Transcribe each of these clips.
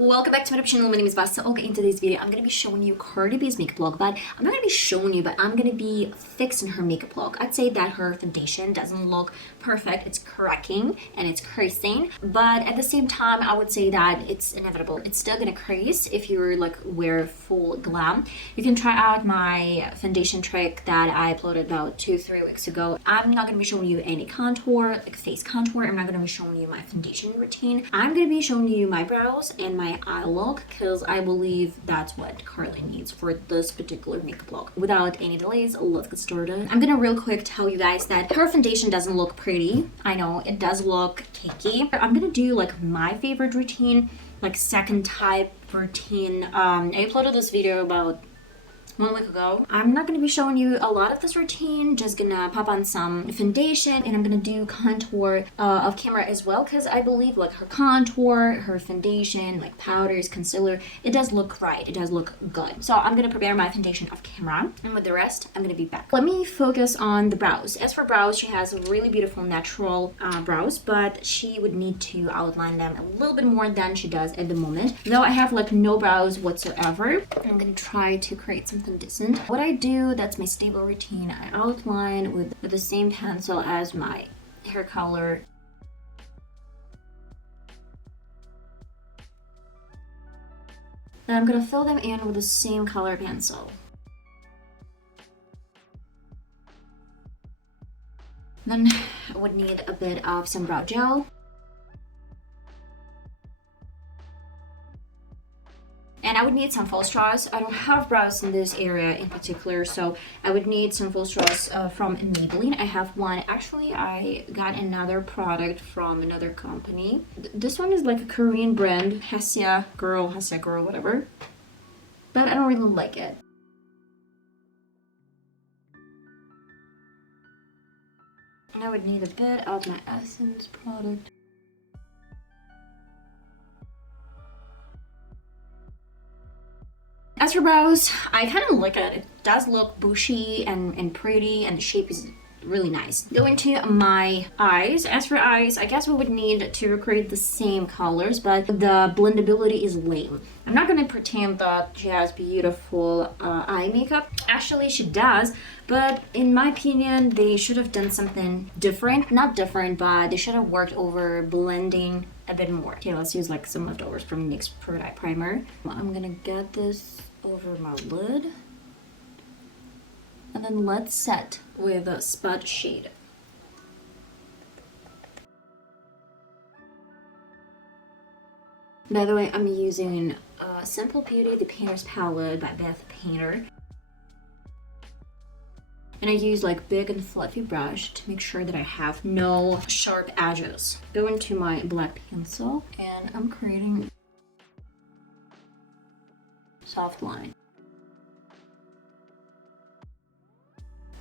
Welcome back to my channel. My name is VassaOlga. In today's video, I'm going to be showing you Cardi B's makeup look, but I'm not going to be showing you, but I'm going to be fixing her makeup look. I'd say that her foundation doesn't look perfect. It's cracking and it's creasing, but at the same time, I would say that it's inevitable. It's still going to crease if you're like wear full glam. You can try out my foundation trick that I uploaded about 2-3 weeks ago. I'm not going to be showing you any contour, like face contour. I'm not going to be showing you my foundation routine. I'm going to be showing you my brows and my eye look because I believe that's what Carly needs for this particular makeup look. Without any delays, let's get started. I'm gonna real quick tell you guys that her foundation doesn't look pretty. I know it does look cakey. I'm gonna do like my favorite routine, like second type routine. I uploaded this video about 1 week ago. I'm not going to be showing you a lot of this routine, just gonna pop on some foundation and I'm gonna do contour off camera as well because I believe like her contour, her foundation, like powders, concealer, it does look right, it does look good. So I'm gonna prepare my foundation off camera and with the rest I'm gonna be back. Let me focus on the brows. As for brows, she has really beautiful natural brows, but she would need to outline them a little bit more than she does at the moment. Though I have like no brows whatsoever, I'm gonna try to create something decent. What I do, that's my stable routine, I outline with the same pencil as my hair color. Then I'm gonna fill them in with the same color pencil. Then I would need a bit of some brow gel. And I would need some false straws. I don't have brows in this area in particular, so I would need some false straws from Maybelline. I have one. Actually, I got another product from another company. This one is like a Korean brand, Hasia Girl, whatever. But I don't really like it. And I would need a bit of my Essence product. As for brows, I kind of like it. It does look bushy and pretty, and the shape is really nice. Going to my eyes. As for eyes, I guess we would need to recreate the same colors, but the blendability is lame. I'm not gonna pretend that she has beautiful eye makeup. Actually, she does, but in my opinion, they should have done something different. Not different, but they should have worked over blending a bit more. Okay, let's use like some leftovers from NYX Pro Eye Primer. I'm gonna get this over my lid. And then let's set with a spot shade. By the way, I'm using Simple Beauty, the Painter's Palette by Beth Painter. And I use like big and fluffy brush to make sure that I have no sharp edges. Go into my black pencil and I'm creating soft line.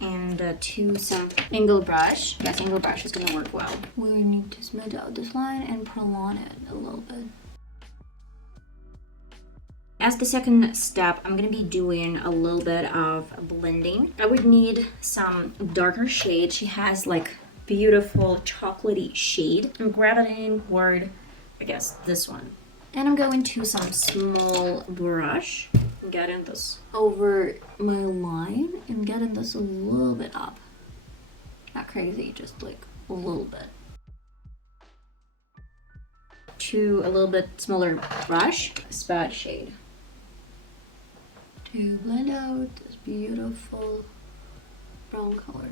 And to some angle brush. Yes, angle brush is gonna work well. We need to smooth out this line and prolong it a little bit. As the second step, I'm gonna be doing a little bit of blending. I would need some darker shade. She has like beautiful chocolatey shade. I'm gravitating toward, I guess, this one. And I'm going to some small brush. Getting this over my line and getting this a little bit up. Not crazy, just like a little bit. To a little bit smaller brush, spot shade. To blend out this beautiful brown color.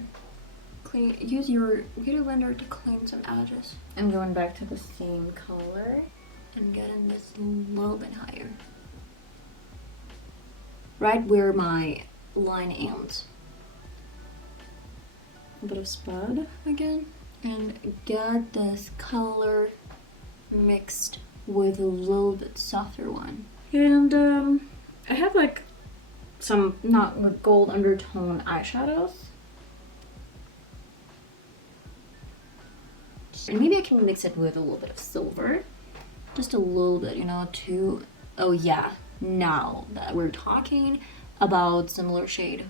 Use your beauty blender to clean some edges. I'm going back to the same color and getting this a little bit higher. Right where my line ends. A bit of spot again. And get this color mixed with a little bit softer one. And I have like some not like gold undertone eyeshadows. And maybe I can mix it with a little bit of silver. Just a little bit, you know, to, oh yeah. Now that we're talking about similar shade,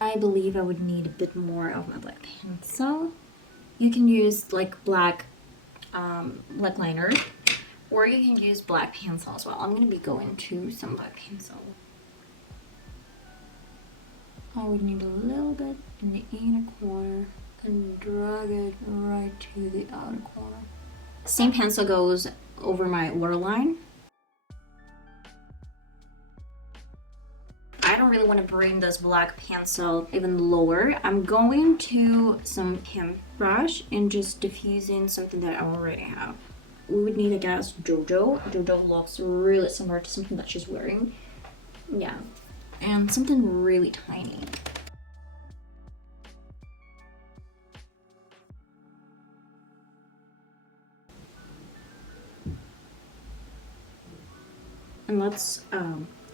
I believe I would need a bit more of my black pencil. You can use like black liner Or you can use black pencil as well. I'm gonna be going to some black pencil. I would need a little bit in the inner corner and drag it right to the outer corner. Same pencil goes over my waterline. I don't really want to bring this black pencil even lower. I'm going to some paintbrush and just diffusing something that I already have. We would need, I guess, Jojo. Jojo looks really similar to something that she's wearing. Yeah. And something really tiny. And let's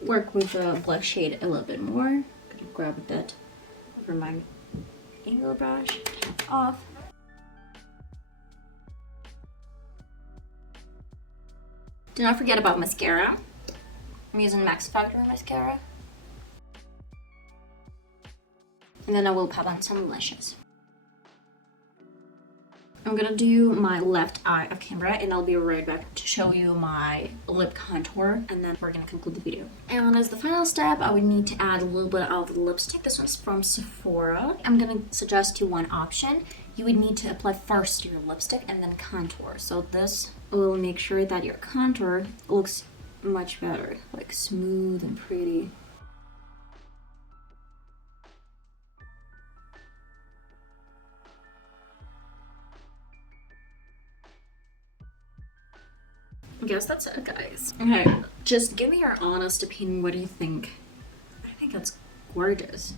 work with the black shade a little bit more. I'm gonna grab a bit over my angle brush, tap off. Do not forget about mascara. I'm using Max Factor mascara. And then I will pop on some lashes. I'm gonna do my left eye of camera and I'll be right back to show you my lip contour, and then we're gonna conclude the video. And as the final step, I would need to add a little bit of lipstick. This one's from Sephora. I'm gonna suggest you one option. You would need to apply first your lipstick and then contour. So this will make sure that your contour looks much better, like smooth and pretty. I guess that's it, guys. Okay, just give me your honest opinion. What do you think? I think that's gorgeous.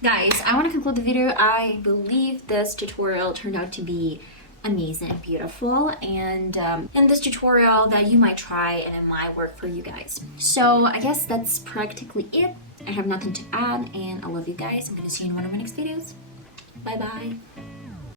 Guys, I want to conclude the video. I believe this tutorial turned out to be amazing and beautiful, and in this tutorial that you might try and it might work for you guys. So I guess that's practically it. I have nothing to add, and I love you guys. I'm gonna see you in one of my next videos. Bye bye.